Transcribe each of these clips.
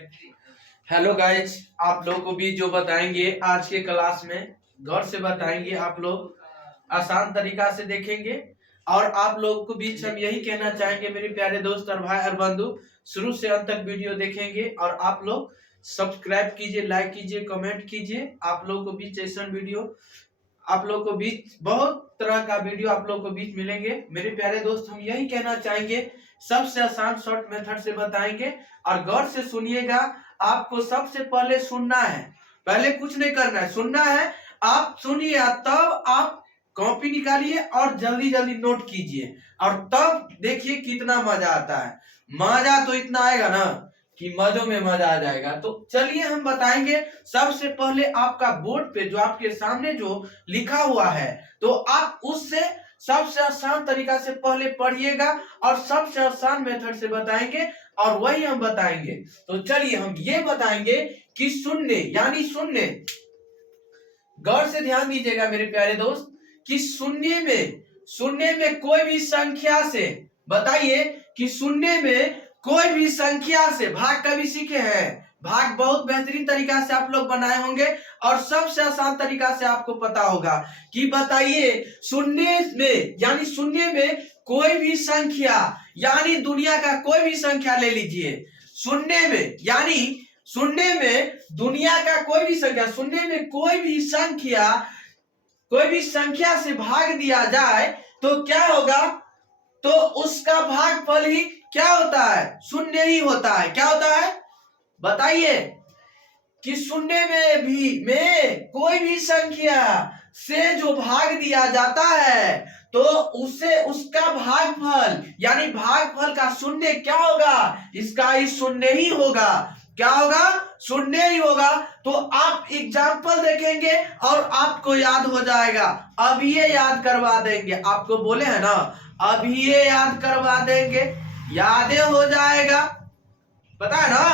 Hello guys, आप लोगों को भी जो बताएंगे आज के क्लास में गौर से बताएंगे। आप लोग आसान तरीका से देखेंगे और आप लोगों को बीच हम यही कहना चाहेंगे मेरे प्यारे दोस्त और भाई और बंधु, शुरू से अंत तक वीडियो देखेंगे और आप लोग सब्सक्राइब कीजिए, लाइक कीजिए, कमेंट कीजिए। आप लोगों को बीच ऐसा वीडियो आप लोग को बीच बहुत तरह का वीडियो आप लोग को बीच मिलेंगे। मेरे प्यारे दोस्त, हम यही कहना चाहेंगे सबसे आसान शॉर्ट मेथड से बताएंगे और गौर से सुनिएगा। आपको सबसे पहले सुनना है, पहले कुछ नहीं करना है, सुनना है। आप सुनिए तब आप कॉपी निकालिए और जल्दी जल्दी नोट कीजिए और तब देखिए कितना मजा आता है। मजा तो इतना आएगा ना कि मजों में मजा आ जाएगा। तो चलिए हम बताएंगे। सबसे पहले आपका बोर्ड पे जो आपके सामने जो लिखा हुआ है तो आप उससे सबसे आसान तरीका से पहले पढ़िएगा और सबसे आसान मेथड से बताएंगे और वही हम बताएंगे। तो चलिए हम ये बताएंगे कि शून्य यानी शून्य। गौर से ध्यान दीजिएगा मेरे प्यारे दोस्त कि शून्य में कोई भी संख्या से, बताइए कि शून्य में कोई भी संख्या से भाग कभी सीखे हैं? भाग बहुत बेहतरीन तरीका से आप लोग बनाए होंगे और सबसे आसान तरीका से आपको पता होगा कि बताइए शून्य में यानी शून्य में कोई भी संख्या यानी दुनिया का कोई भी संख्या ले लीजिए। शून्य में यानी शून्य में दुनिया का कोई भी संख्या, शून्य में कोई भी संख्या से भाग दिया जाए तो क्या होगा? तो उसका भागफल ही क्या होता है? शून्य ही होता है। क्या होता है बताइए कि शून्य में कोई भी संख्या से जो भाग दिया जाता है तो उसे उसका भागफल यानी भागफल का शून्य क्या होगा? इसका ही शून्य ही होगा। क्या होगा? शून्य ही होगा। तो आप एग्जाम्पल देखेंगे और आपको याद हो जाएगा। अब ये याद करवा देंगे, आपको बोले हैं ना, अभी ये याद करवा देंगे, यादें हो जाएगा, पता है ना,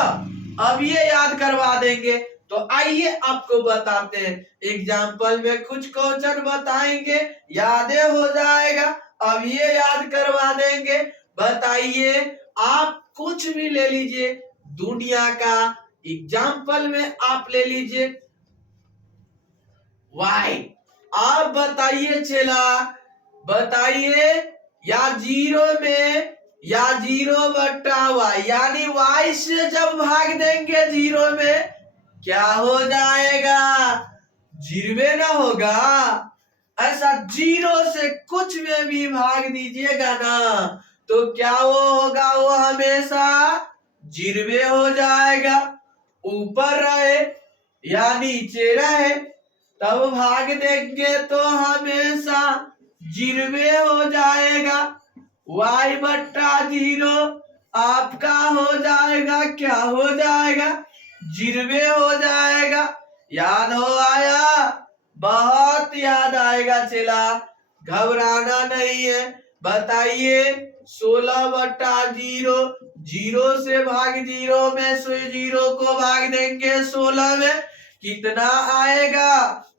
अब ये याद करवा देंगे। तो आइए आपको बताते हैं, एग्जाम्पल में कुछ क्वेश्चन बताएंगे, यादें हो जाएगा, अब ये याद करवा देंगे। बताइए, आप कुछ भी ले लीजिए दुनिया का, एग्जाम्पल में आप ले लीजिए वाई। आप बताइए चला, बताइए या जीरो बट्टा वाई यानी वाई से जब भाग देंगे जीरो में क्या हो जाएगा? जीरो ना होगा। ऐसा जीरो से कुछ में भी भाग दीजिएगा ना तो क्या वो होगा? वो हमेशा जीरो हो जाएगा। ऊपर रहे या नीचे रहे तब भाग देंगे तो हमेशा जीरो हो जाएगा। वाई बट्टा जीरो आपका हो जाएगा, क्या हो जाएगा? जीरो हो जाएगा। याद हो आया? बहुत याद आएगा चला, घबराना नहीं है। बताइए 16 बट्टा जीरो, जीरो से भाग जीरो में जीरो को भाग देंगे 16 में कितना आएगा?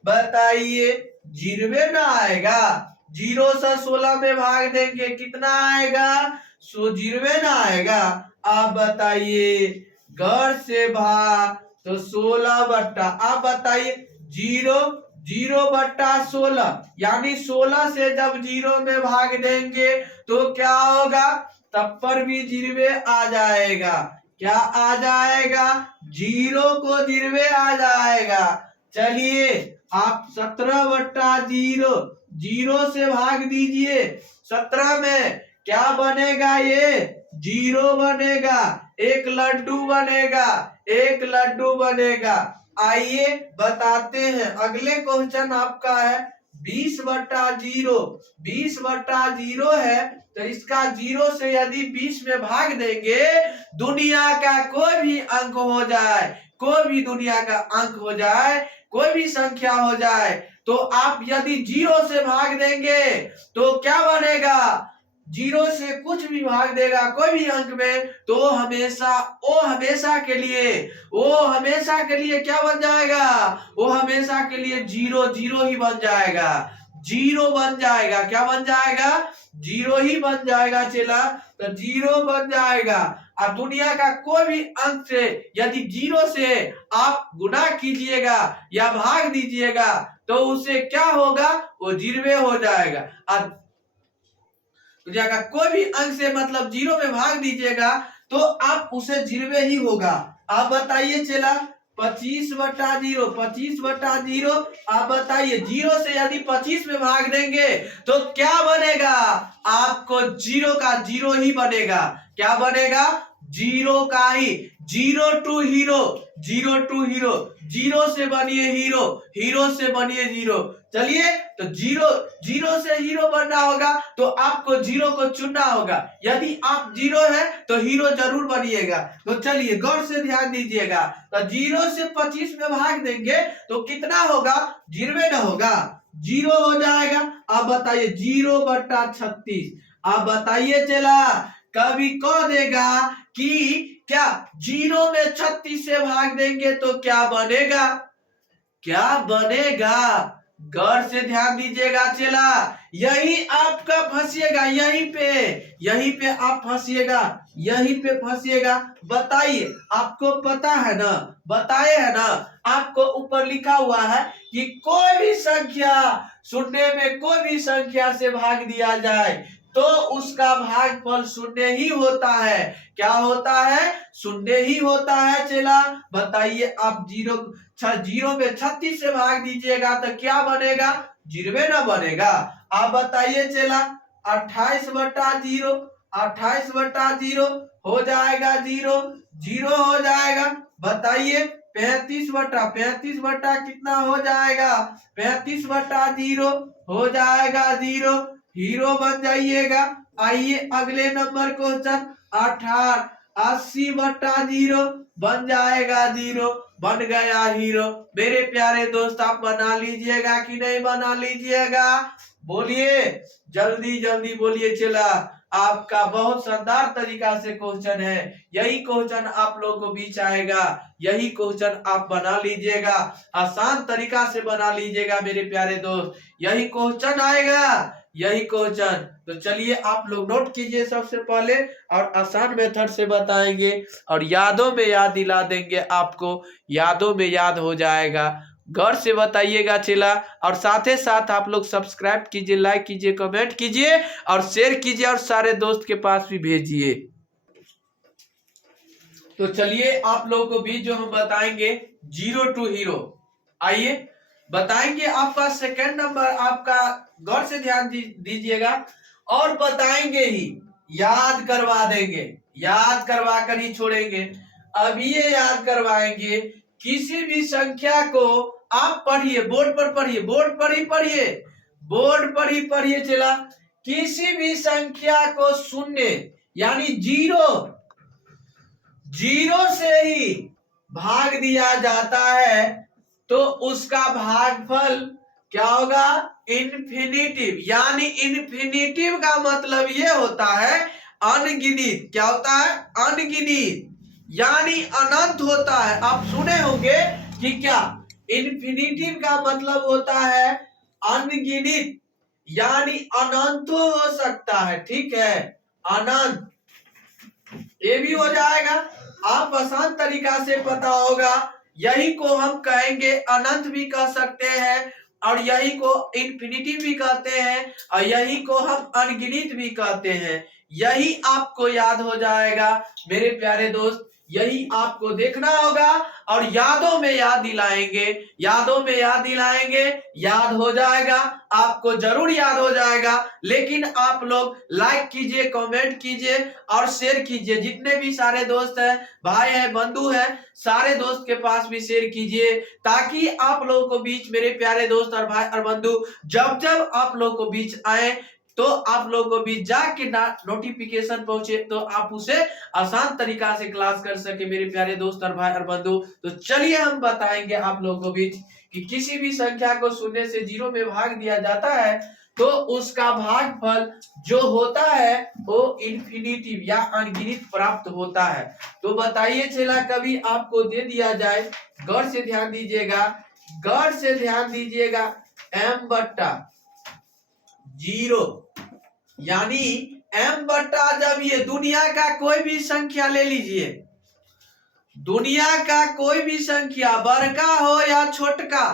बताइए, जीरो ना आएगा। जीरो से 16 में भाग देंगे कितना आएगा? जीरो ना आएगा। आप बताइए गौर से भाग तो 16 बट्टा, आप बताइए जीरो बट्टा 16 यानी 16 से जब जीरो में भाग देंगे तो क्या होगा? तब पर भी जीरो आ जाएगा। क्या आ जाएगा? जीरो को जीरो आ जाएगा। चलिए आप 17 बट्टा जीरो, जीरो से भाग दीजिए 17 में क्या बनेगा? ये जीरो बनेगा, एक लड्डू बनेगा, एक लड्डू बनेगा। आइए बताते हैं, अगले क्वेश्चन आपका है 20 बट्टा जीरो। 20 बट्टा जीरो है तो इसका जीरो से यदि 20 में भाग देंगे, दुनिया का कोई भी अंक हो जाए, कोई भी दुनिया का अंक हो जाए, कोई भी संख्या हो जाए तो आप यदि जीरो से भाग देंगे तो क्या बनेगा? जीरो से कुछ भी भाग देगा कोई भी अंक में तो वो हमेशा के लिए क्या बन जाएगा? वो हमेशा के लिए जीरो ही बन जाएगा। जीरो बन जाएगा। क्या बन जाएगा? जीरो ही बन जाएगा चला, तो जीरो बन जाएगा। अब दुनिया का कोई भी अंक से यदि 0 से आप गुना कीजिएगा या भाग दीजिएगा तो उससे क्या होगा, वो 0 हो जाएगा। अब दुनिया का कोई भी अंक से मतलब 0 में भाग दीजिएगा तो आप उसे 0 ही होगा। आप बताइए चला 25/0, 25/0, आप बताइए 0 से यदि 25 में भाग देंगे तो क्या बनेगा, आपको 0 का 0 ही बनेगा। क्या बनेगा, 0 का ही। 0 टू हीरो, 0 टू हीरो, 0 से बनिए हीरो, हीरो से बनिए 0। चलिए तो 0 से हीरो बनना होगा तो आपको 0 को चुनना होगा। यदि आप 0 है तो हीरो जरूर बनिएगा। तो चलिए गौर से ध्यान दीजिएगा, तो 0 से 25 में भाग देंगे तो कितना होगा, 0 ना होगा, 0 हो जाएगा। आप बताइए 0/36। आप बताइए चला कभी कह देगा कि क्या 0 में 36 से भाग देंगे तो क्या बनेगा, क्या बनेगा, गौर से ध्यान दीजिएगा चला। यही आपका फंसिएगा, यहीं पे आप फंसिएगा, यहीं पे फंसिएगा। बताइए आपको पता है ना, बताए है ना, आपको ऊपर लिखा हुआ है कि कोई भी संख्या शून्य में कोई भी संख्या से भाग दिया जाए तो उसका भागफल 0 ही होता है। क्या होता है, 0 ही होता है चला। बताइए आप 0 में 36 से भाग दीजिएगा तो क्या बनेगा, 0 ना बनेगा। आप बताइए चला 28/0, 28/0 हो जाएगा 0, 0 हो जाएगा। बताइए 35/35 कितना हो जाएगा, 35/0 हो जाएगा 0, हीरो बन जाइएगा। आइए अगले नंबर क्वेश्चन 80/0 बन जाएगा 0, बन गया हीरो। मेरे प्यारे दोस्त आप बना लीजिएगा कि नहीं बना लीजिएगा, बोलिए जल्दी जल्दी बोलिए चला। आपका बहुत शानदार तरीका से क्वेश्चन है, यही क्वेश्चन आप लोगों को बीच आएगा, यही क्वेश्चन आप बना लीजिएगा, आसान तरीका से बना लीजिएगा मेरे प्यारे दोस्त, यही क्वेश्चन आएगा, यही क्वेश्चन। तो चलिए आप लोग नोट कीजिए सबसे पहले और आसान मेथड से बताएंगे और यादों में याद दिला देंगे, आपको यादों में याद हो जाएगा। गौर से बताइएगा चला, और साथ ही साथ आप लोग सब्सक्राइब कीजिए, लाइक कीजिए, कमेंट कीजिए और शेयर कीजिए और सारे दोस्त के पास भी भेजिए। तो चलिए आप लोगों को भी जो हम बताएंगे 0 टू हीरो, आइए बताएंगे। आपका सेकंड नंबर, आपका गौर से ध्यान दीजिएगा और बताएंगे ही, याद करवा देंगे, याद करवा कर ही छोड़ेंगे। अब ये याद करवाएंगे, किसी भी संख्या को आप पढ़िए, बोर्ड पर पढ़िए, बोर्ड पर ही पढ़िए, बोर्ड पर ही पढ़िए चला। किसी भी संख्या को 0 यानी 0 से ही भाग दिया जाता है तो उसका भागफल क्या होगा, इन्फिनिटिव। यानी इन्फिनिटिव का मतलब ये होता है अनगिनित। क्या होता है, अनगिनित, यानी अनंत होता है। आप सुने होंगे कि क्या इन्फिनिटिव का मतलब होता है अनगिनित, यानी अनंत हो सकता है, ठीक है, अनंत, ये भी हो जाएगा। आप आसान तरीका से पता होगा, यही को हम कहेंगे अनंत भी कह सकते हैं और यही को इन्फिनिटी भी कहते हैं और यही को हम अनगिनित भी कहते हैं। यही आपको याद हो जाएगा मेरे प्यारे दोस्त, यही आपको देखना होगा और यादों में याद दिलाएंगे, यादों में याद दिलाएंगे, याद हो जाएगा, आपको जरूर याद हो जाएगा। लेकिन आप लोग लाइक कीजिए, कमेंट कीजिए और शेयर कीजिए, जितने भी सारे दोस्त हैं, भाई है, बंधु है, सारे दोस्त के पास भी शेयर कीजिए, ताकि आप लोगों को बीच, मेरे प्यारे दोस्त और भाई और बंधु, जब जब आप लोग को बीच आए तो आप लोगों को भी जाके नोटिफिकेशन पहुंचे तो आप उसे आसान तरीका से क्लास कर सके मेरे प्यारे दोस्त और भाई और बंधु। तो चलिए हम बताएंगे आप लोगों को बीच कि किसी भी संख्या को 0 से 0 में भाग दिया जाता है तो उसका भागफल जो होता है वो इन्फिनिटिव या अनगिनित प्राप्त होता है। तो बताइए चला, कभी आपको दे दिया जाए, गौर से ध्यान दीजिएगा, गौर से ध्यान दीजिएगा, m/0 यानी m बट्टा जब ये दुनिया का कोई भी संख्या ले लीजिए, दुनिया का कोई भी संख्या बड़का हो या छोटका,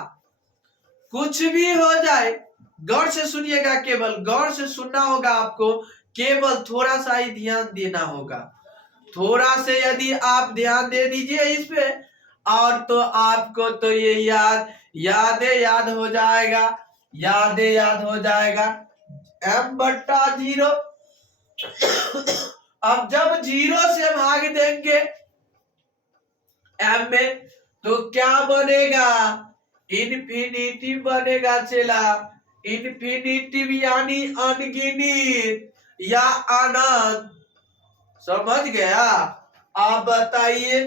कुछ भी हो जाए, गौर से सुनिएगा, केवल गौर से सुनना होगा आपको, केवल थोड़ा सा ही ध्यान देना होगा। थोड़ा से यदि आप ध्यान दे दीजिए इस पे, और तो आपको तो ये याद हो जाएगा, याद हो जाएगा। m बट्टा 0, अब जब 0 से भाग देंगे m में तो क्या बनेगा, इन्फिनिटी बनेगा चला। इन्फिनिटिव यानी अनगिनत या अनंत, समझ गया। आप बताइए,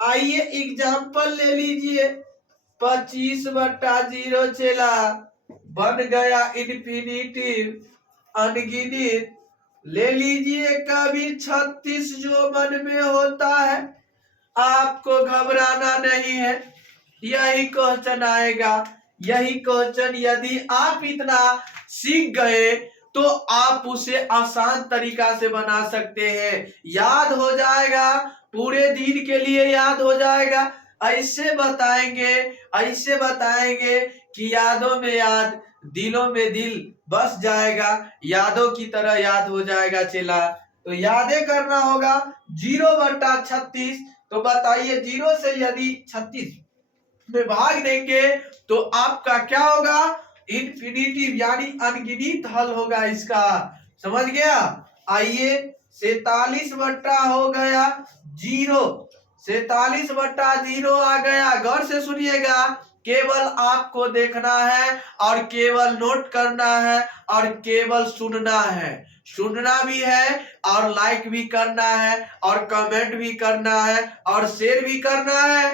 आइए एग्जाम्पल ले लीजिए, 25 बट्टा 0 चला बन गया इन्फिनिटिव अनगिनत। ले लीजिए कभी 36 जो मन में होता है, आपको घबराना नहीं है, यही क्वेश्चन आएगा, यही क्वेश्चन यदि आप इतना सीख गए तो आप उसे आसान तरीका से बना सकते हैं, याद हो जाएगा, पूरे दिन के लिए याद हो जाएगा। ऐसे बताएंगे कि यादों में याद, दिलों में दिल बस जाएगा, यादों की तरह याद हो जाएगा चला। तो यादें करना होगा 0 बट्टा 36। तो बताइए 0 से यदि 36 में भाग देंगे तो आपका क्या होगा, इन्फिनिटिव यानी अनगिनत हल होगा इसका, समझ गया। आइए 47 बट्टा हो गया 0, 47 बट्टा 0 आ गया। गौर से सुनिएगा, केवल आपको देखना है और केवल नोट करना है और केवल सुनना है, सुनना भी है और लाइक भी करना है और कमेंट भी करना है और शेयर भी करना है,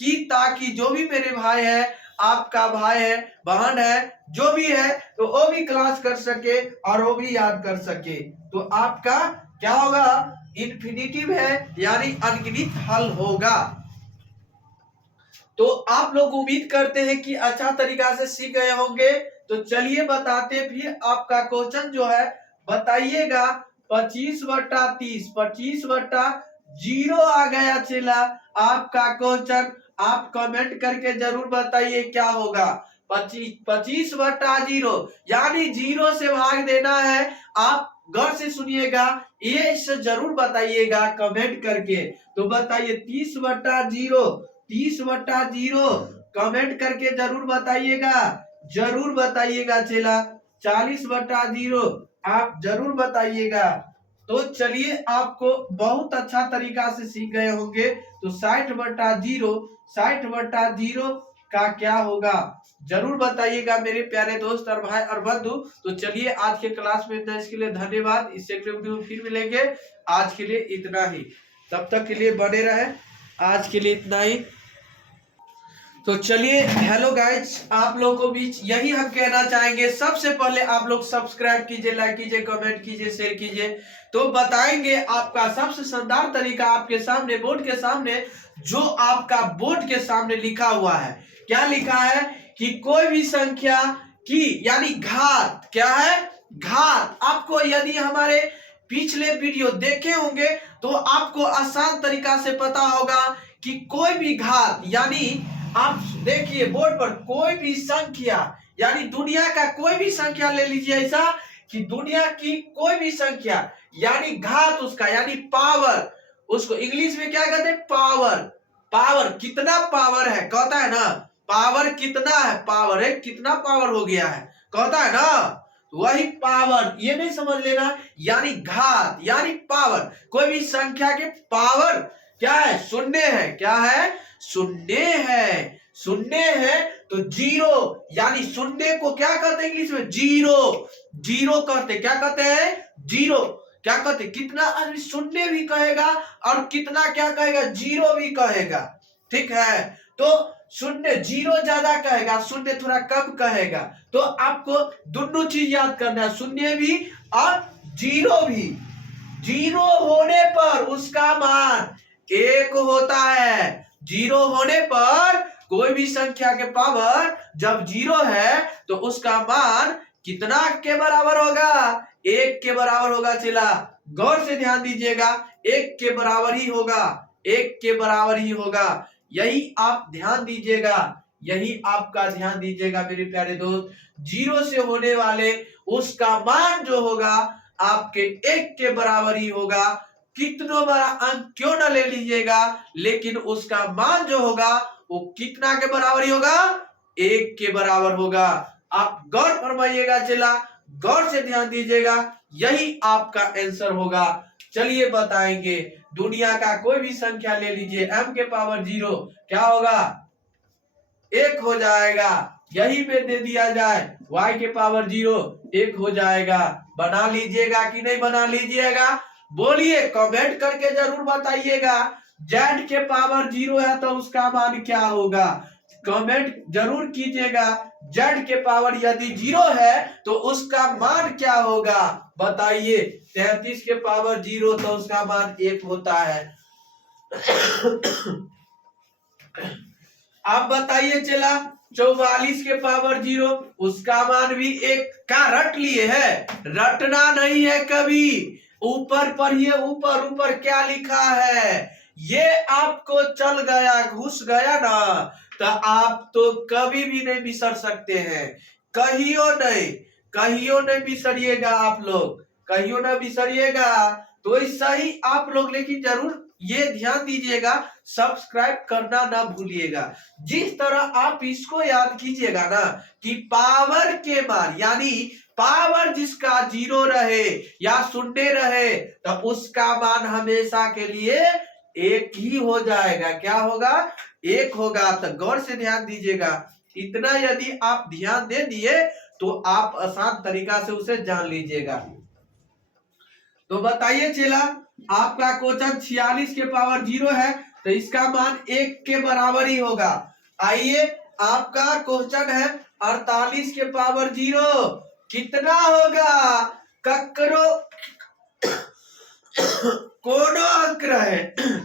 कि ताकि जो भी मेरे भाई है, आपका भाई है, बहन है, जो भी है, तो वो भी क्लास कर सके और वो भी याद कर सके। तो आपका क्या होगा, इन्फिनिटिव है यानी अनगिनत हल होगा। तो आप लोग उम्मीद करते हैं कि अच्छा तरीका से सीख गए होंगे। तो चलिए बताते, फिर आपका क्वेश्चन जो है बताइएगा 25 बट्टा 30, 25 बट्टा 0 आ गया चला आपका क्वेश्चन। आप कमेंट करके जरूर बताइए क्या होगा। 25 बट्टा 0 यानी 0 से भाग देना है। आप गौर से सुनिएगा, ये जरूर बताइएगा कमेंट करके। तो बताइए 30 बट्टा 0, 30 बट्टा 0 कमेंट करके जरूर बताइएगा चला। 40 बट्टा 0 आप जरूर बताइएगा। तो चलिए आपको बहुत अच्छा तरीका से सीख गए होंगे। तो 60 बट्टा 0, 60 बट्टा 0 का क्या होगा जरूर बताइएगा मेरे प्यारे दोस्त और भाई और बंधु। तो चलिए आज के क्लास में इतना, इसके लिए धन्यवाद। इससे अगले वीडियो में फिर मिलेंगे। आज के लिए इतना ही, तब तक के लिए बने रहे। आज के लिए इतना ही। तो चलिए, हेलो गाइज, आप लोगों को बीच यही हम कहना चाहेंगे, सबसे पहले आप लोग सब्सक्राइब कीजिए, लाइक कीजिए, कमेंट कीजिए, शेयर कीजिए। तो बताएंगे आपका सबसे शानदार तरीका आपके सामने, बोर्ड के सामने, जो आपका बोर्ड के सामने लिखा हुआ है। क्या लिखा है कि कोई भी संख्या की यानी घात, क्या है, घात। आपको यदि हमारे पिछले वीडियो देखे होंगे तो आपको आसान तरीका से पता होगा कि कोई भी घात यानी, आप देखिए बोर्ड पर, कोई भी संख्या यानी दुनिया का कोई भी संख्या ले लीजिए, ऐसा कि दुनिया की कोई भी संख्या यानी घात उसका यानी पावर, उसको इंग्लिश में क्या कहते हैं, पावर। पावर कितना पावर है, कहता है ना, पावर कितना है, पावर है कितना पावर हो गया है, कहता है ना, वही पावर। ये नहीं समझ लेना, यानी घात यानी पावर। कोई भी संख्या के पावर क्या है, शून्य है। क्या है, शून्य है। शून्य है तो 0 यानी शून्य को क्या कहते हैं इंग्लिश में, जीरो। जीरो कहते, क्या कहते हैं, जीरो। क्या कहते, कितना आदमी शून्य भी कहेगा और कितना क्या कहेगा, 0 भी कहेगा, ठीक है। तो शून्य, 0 ज्यादा कहेगा, शून्य थोड़ा कम कहेगा। तो आपको दोनों चीज याद करना है, शून्य भी और 0 भी। 0 होने पर उसका मान 1 होता है। 0 होने पर कोई भी संख्या के पावर जब 0 है तो उसका मान कितना के बराबर होगा, 1 के बराबर होगा चला। गौर से ध्यान दीजिएगा, 1 के बराबर ही होगा, 1 के बराबर ही होगा। यही आप ध्यान दीजिएगा, यही आपका ध्यान दीजिएगा मेरे प्यारे दोस्त। 0 से होने वाले उसका मान जो होगा आपके 1 के बराबर ही होगा। कितनों बड़ा अंक क्यों न ले लीजिएगा, लेकिन उसका मान जो होगा वो कितना के बराबर ही होगा, 1 के बराबर होगा। आप गौर फरमाइएगा चला, गौर से ध्यान दीजिएगा, यही आपका आंसर होगा। चलिए बताएंगे, दुनिया का कोई भी संख्या ले लीजिए, m के पावर 0 क्या होगा, 1 हो जाएगा। यही पे दे दिया जाए y के पावर 0 1 हो जाएगा। बना लीजिएगा कि नहीं बना लीजिएगा, बोलिए, कमेंट करके जरूर बताइएगा। z के पावर 0 है तो उसका मान क्या होगा, कमेंट जरूर कीजिएगा। z के पावर यदि 0 है तो उसका मान क्या होगा, बताइए। 33 के पावर 0 तो उसका मान 1 होता है। आप बताइए चला, 44 के पावर 0 उसका मान भी 1 का रट लिए है, रटना नहीं है कभी, ऊपर पढ़िए, ऊपर ऊपर क्या लिखा है, ये आपको चल गया, घुस गया ना, तो आप तो कभी भी नहीं बिसर सकते हैं, कहियो नहीं बिसरिएगा आप लोग, कहियो ना बिसरिएगा। तो ऐसा ही आप लोग लेकिन जरूर ये ध्यान दीजिएगा, सब्सक्राइब करना ना भूलिएगा। जिस तरह आप इसको याद कीजिएगा ना कि पावर के मान, यानी पावर जिसका 0 रहे या 0 रहे तो उसका मान हमेशा के लिए 1 ही हो जाएगा। क्या होगा, 1 होगा। तो गौर से ध्यान दीजिएगा, इतना यदि आप ध्यान दे दिए तो आप आसान तरीका से उसे जान लीजिएगा। तो बताइए चला, आपका क्वेश्चन 46 के पावर 0 है तो इसका मान 1 के बराबर ही होगा। आइए, आपका क्वेश्चन है 48 के पावर 0 कितना होगा, ककरो कोनो अंक रहे,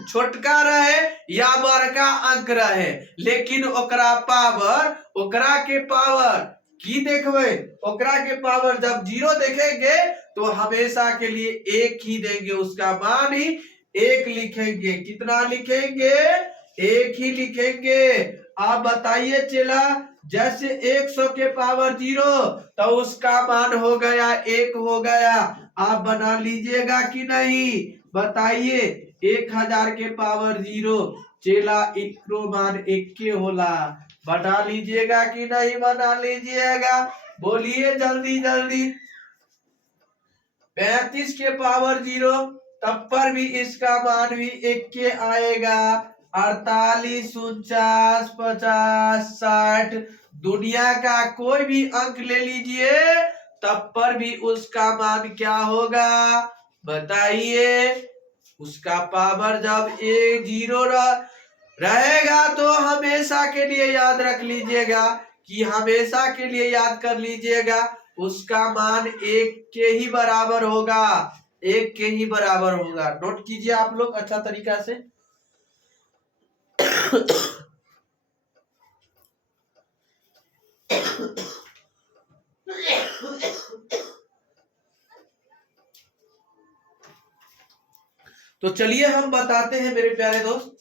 छोटका रहे या बड़का अंक रहे, लेकिन ओकरा पावर, ओकरा के पावर की देखबे, ओकरा के पावर जब 0 देखेंगे तो हमेशा के लिए 1 ही देंगे, उसका मान ही 1 लिखेंगे। कितना लिखेंगे, 1 ही लिखेंगे। आप बताइए चला, जैसे 100 के पावर 0 तो उसका मान हो गया 1 हो गया। आप बना लीजिएगा कि नहीं, बताइए। 1000 के पावर 0 चेला इकरो मान 1 के होला, बना लीजिएगा कि नहीं बना लीजिएगा, बोलिए जल्दी जल्दी। 35 के पावर 0 तब पर भी इसका मान भी 1 के आएगा। 48 49 50 60 दुनिया का कोई भी अंक ले लीजिए तब पर भी उसका मान क्या होगा, बताइए। उसका पावर जब 1 0 रहेगा तो हमेशा के लिए याद रख लीजिएगा कि हमेशा के लिए याद कर लीजिएगा, उसका मान 1 के ही बराबर होगा, 1 के ही बराबर होगा। नोट कीजिए आप लोग अच्छा तरीका से। तो चलिए हम बताते हैं मेरे प्यारे दोस्त,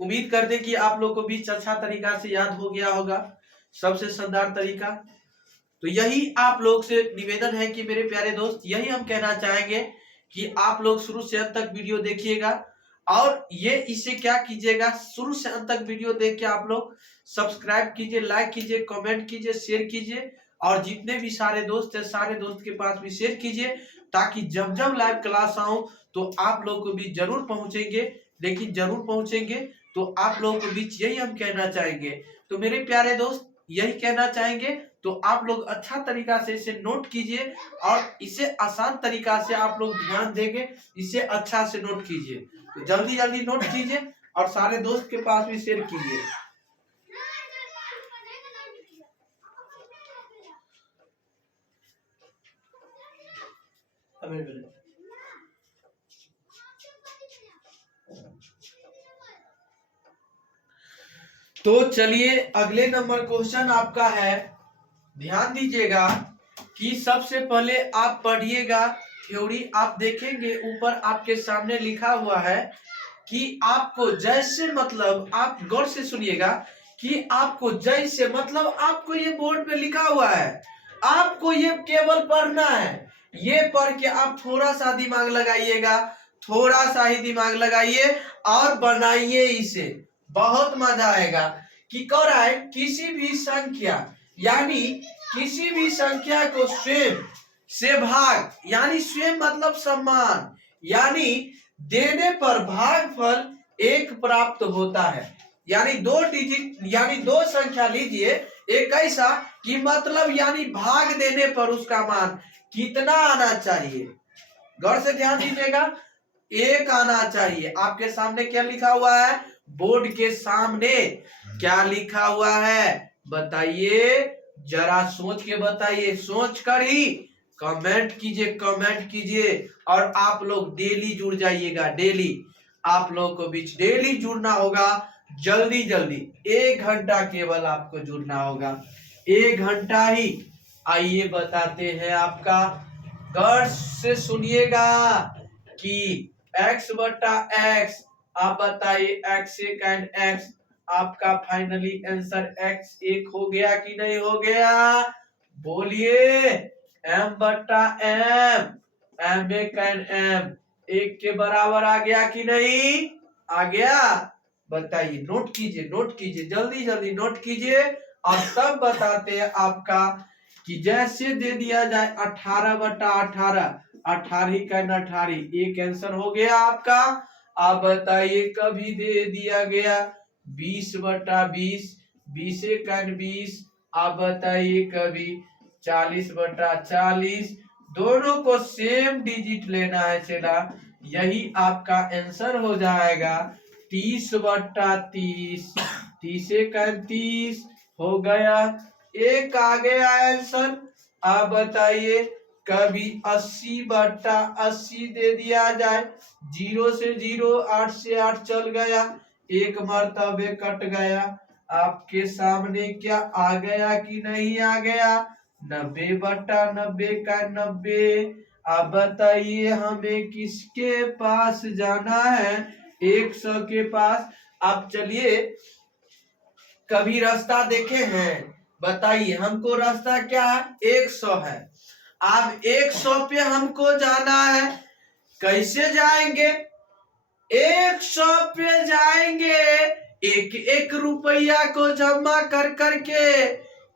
उम्मीद करते हैं कि आप लोग को भी अच्छा तरीका से याद हो गया होगा, सबसे शानदार तरीका। तो यही आप लोग से निवेदन है कि मेरे प्यारे दोस्त, यही हम कहना चाहेंगे कि आप लोग शुरू से अंत तक वीडियो देखिएगा और ये इससे क्या कीजिएगा, शुरू से अंत तक वीडियो देख के आप लोग सब्सक्राइब कीजिए, लाइक कीजिए, कमेंट कीजिए, शेयर कीजिए और जितने भी सारे दोस्त है सारे दोस्त के पास भी शेयर कीजिए, ताकि जब जब लाइव क्लास आऊं तो आप लोग को भी जरूर पहुंचेंगे, लेकिन जरूर पहुंचेंगे। तो आप लोगों के बीच यही हम कहना चाहेंगे। तो मेरे प्यारे दोस्त यही कहना चाहेंगे, तो आप लोग अच्छा तरीका से इसे नोट कीजिए और इसे आसान तरीका से आप लोग ध्यान देंगे, इसे अच्छा से नोट कीजिए। तो जल्दी जल्दी नोट कीजिए और सारे दोस्त के पास भी शेयर कीजिए। तो चलिए अगले नंबर क्वेश्चन आपका है, ध्यान दीजिएगा कि सबसे पहले आप पढ़िएगा थ्योरी, आप देखेंगे ऊपर आपके सामने लिखा हुआ है कि आपको जैसे मतलब आप गौर से सुनिएगा कि आपको जैसे मतलब आपको ये बोर्ड पे लिखा हुआ है, आपको ये केवल पढ़ना है। ये पढ़ के आप थोड़ा सा दिमाग लगाइएगा, थोड़ा सा ही दिमाग लगाइए और बनाइए इसे, बहुत मजा आएगा। कि कह रहा है किसी भी संख्या यानी किसी भी संख्या को स्वयं से भाग, यानी स्वयं मतलब सम्मान, यानी देने पर भागफल 1 प्राप्त होता है। यानी 2 डिजिट यानी 2 संख्या लीजिए, एक ऐसा कि मतलब यानी भाग देने पर उसका मान कितना आना चाहिए। गौर से ध्यान दीजिएगा, 1 आना चाहिए। आपके सामने क्या लिखा हुआ है, बोर्ड के सामने क्या लिखा हुआ है बताइए, जरा सोच के बताइए, सोच कर ही कमेंट कीजिए, कमेंट कीजिए। और आप लोग डेली जुड़ जाइएगा, डेली आप लोगों को बीच डेली जुड़ना होगा, जल्दी जल्दी 1 घंटा केवल आपको जुड़ना होगा, 1 घंटा ही। आइए बताते हैं आपका, गौर से सुनिएगा कि x बटा x, आप बताइए x सेकंड x, आपका फाइनली आंसर x1 हो गया कि नहीं हो गया, बोलिए। m बटा m, m सेकंड m 1 के बराबर आ गया कि नहीं आ गया, बताइए। नोट कीजिए, नोट कीजिए, जल्दी जल्दी नोट कीजिए। और तब बताते हैं आपका कि जैसे दे दिया जाए 18 बटा 18, 18 का 18, एक आंसर हो गया आपका। आप बताइए कभी दे दिया गया 20 बटा 20, 20 का 20, आप बताइए कभी 40 बटा 40, दोनों को सेम डिजिट लेना है चला, यही आपका आंसर हो जाएगा 30 बटा 30, 30 का 30 हो गया, एक आ गया आंसर। आप बताइए कभी 80 बटा 80 दे दिया जाए, 0 से 0, 8 से 8 चल गया, एक मर्तबे कट गया। आपके सामने क्या आ गया कि नहीं आ गया, 90 बटा 90 का 90। आप बताइए हमें किसके पास जाना है, 100 के पास। आप चलिए, कभी रास्ता देखे हैं, बताइए हमको रास्ता क्या है, 100 है। अब 100 पे हमको जाना है, कैसे जाएंगे, 100 पे जाएंगे 1-1 रुपया को जमा कर करके।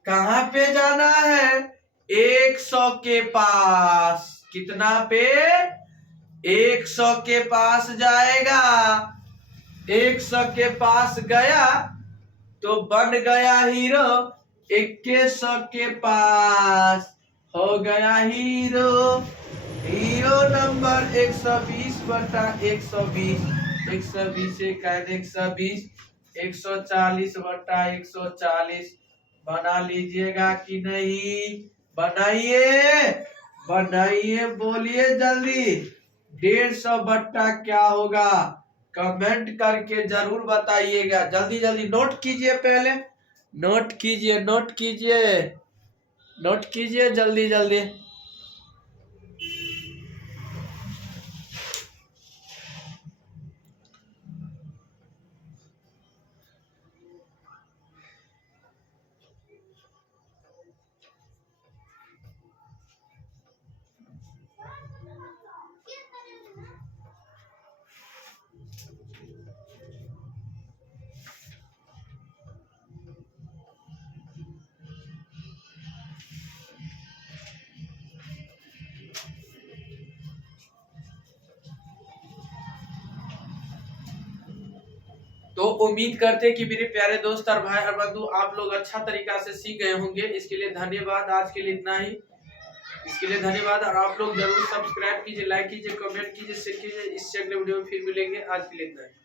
कहाँ पे जाना है, 100 के पास, कितना पे, 100 के पास जाएगा। 100 के पास गया तो बन गया हीरो, 100 के पास हो गया हीरो, हीरो नंबर 120 बटा 120, 120 से 120, 140 बटा 140, बना लीजिएगा कि नहीं, बनाइए बनाइए, बोलिए जल्दी। 150 बट्टा क्या होगा, कमेंट करके जरूर बताइएगा, जल्दी जल्दी नोट कीजिए, पहले नोट कीजिए, नोट कीजिए, नोट कीजिए जल्दी जल्दी। तो उम्मीद करते हैं कि मेरे प्यारे दोस्त और भाई और बंधु आप लोग अच्छा तरीका से सीख गए होंगे। इसके लिए धन्यवाद, आज के लिए इतना ही, इसके लिए धन्यवाद। और आप लोग जरूर सब्सक्राइब कीजिए, लाइक कीजिए, कमेंट कीजिए, शेयर कीजिए। इससे अगले वीडियो में फिर मिलेंगे, आज के लिए इतना ही।